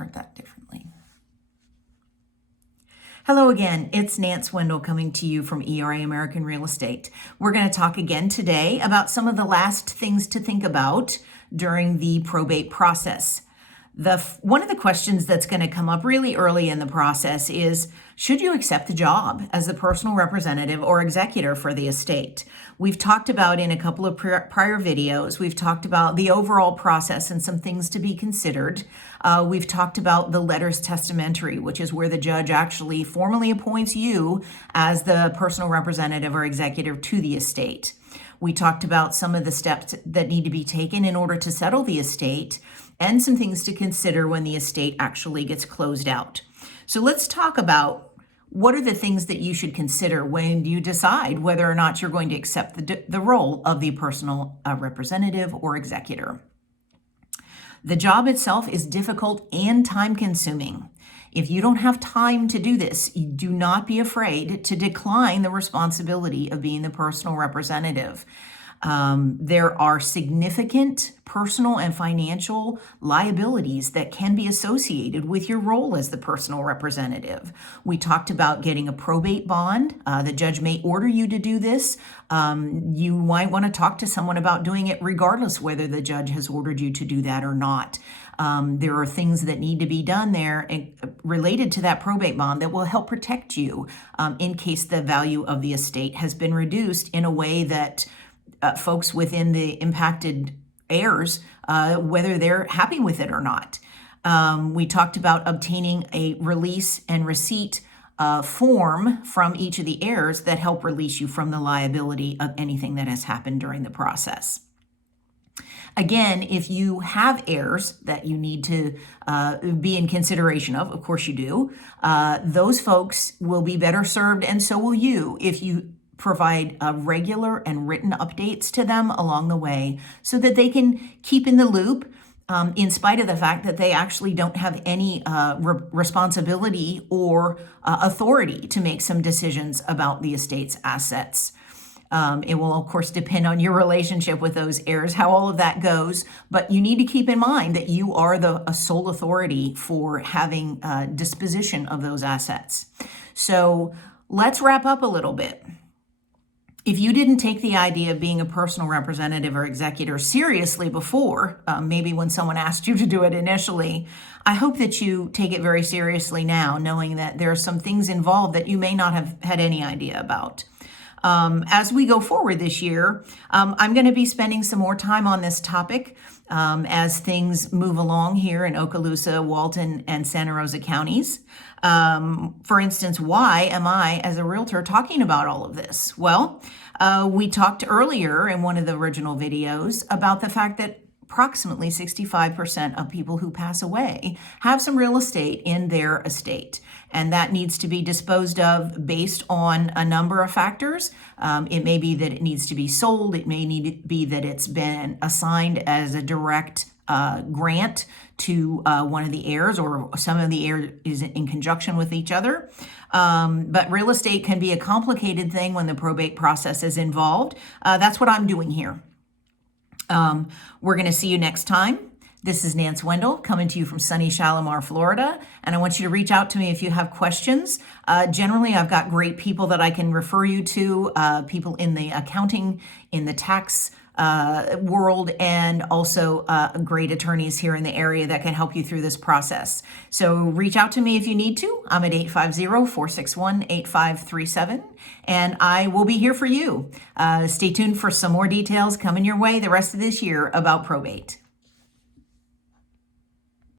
start that differently. Hello again, it's Nance Wendel coming to you from ERA American Real Estate. We're going to talk again today about some of the last things to think about during the probate process. One of the questions that's going to come up really early in the process is, should you accept the job as the personal representative or executor for the estate? We've talked about in a couple of prior videos, we've talked about the overall process and some things to be considered. We've talked about the letters testamentary, which is where the judge actually formally appoints you as the personal representative or executor to the estate. We talked about some of the steps that need to be taken in order to settle the estate and some things to consider when the estate actually gets closed out. So let's talk about what are the things that you should consider when you decide whether or not you're going to accept the role of the personal representative or executor. The job itself is difficult and time-consuming. If you don't have time to do this, do not be afraid to decline the responsibility of being the personal representative. There are significant personal and financial liabilities that can be associated with your role as the personal representative. We talked about getting a probate bond. The judge may order you to do this. You might want to talk to someone about doing it regardless whether the judge has ordered you to do that or not. There are things that need to be done there related to that probate bond that will help protect you in case the value of the estate has been reduced in a way that folks within the impacted heirs, whether they're happy with it or not. We talked about obtaining a release and receipt form from each of the heirs that help release you from the liability of anything that has happened during the process. Again, if you have heirs that you need to be in consideration of course you do, those folks will be better served, and so will you, if you provide regular and written updates to them along the way so that they can keep in the loop in spite of the fact that they actually don't have any responsibility or authority to make some decisions about the estate's assets. It will, of course, depend on your relationship with those heirs, how all of that goes, but you need to keep in mind that you are a sole authority for having disposition of those assets. So let's wrap up a little bit. If you didn't take the idea of being a personal representative or executor seriously before, maybe when someone asked you to do it initially, I hope that you take it very seriously now, knowing that there are some things involved that you may not have had any idea about. As we go forward this year, I'm going to be spending some more time on this topic as things move along here in Okaloosa, Walton, and Santa Rosa counties. For instance, why am I, as a realtor, talking about all of this? Well, we talked earlier in one of the original videos about the fact that approximately 65% of people who pass away have some real estate in their estate, and that needs to be disposed of based on a number of factors. It may be that it needs to be sold. It may need to be that it's been assigned as a direct grant to one of the heirs, or some of the heirs is in conjunction with each other. But real estate can be a complicated thing when the probate process is involved. That's what I'm doing here. We're going to see you next time. This is Nance Wendel coming to you from sunny Shalimar, Florida, and I want you to reach out to me if you have questions. Generally, I've got great people that I can refer you to, people in the accounting, in the tax world, and also great attorneys here in the area that can help you through this process. So reach out to me if you need to. I'm at 850-461-8537, and I will be here for you. Stay tuned for some more details coming your way the rest of this year about probate.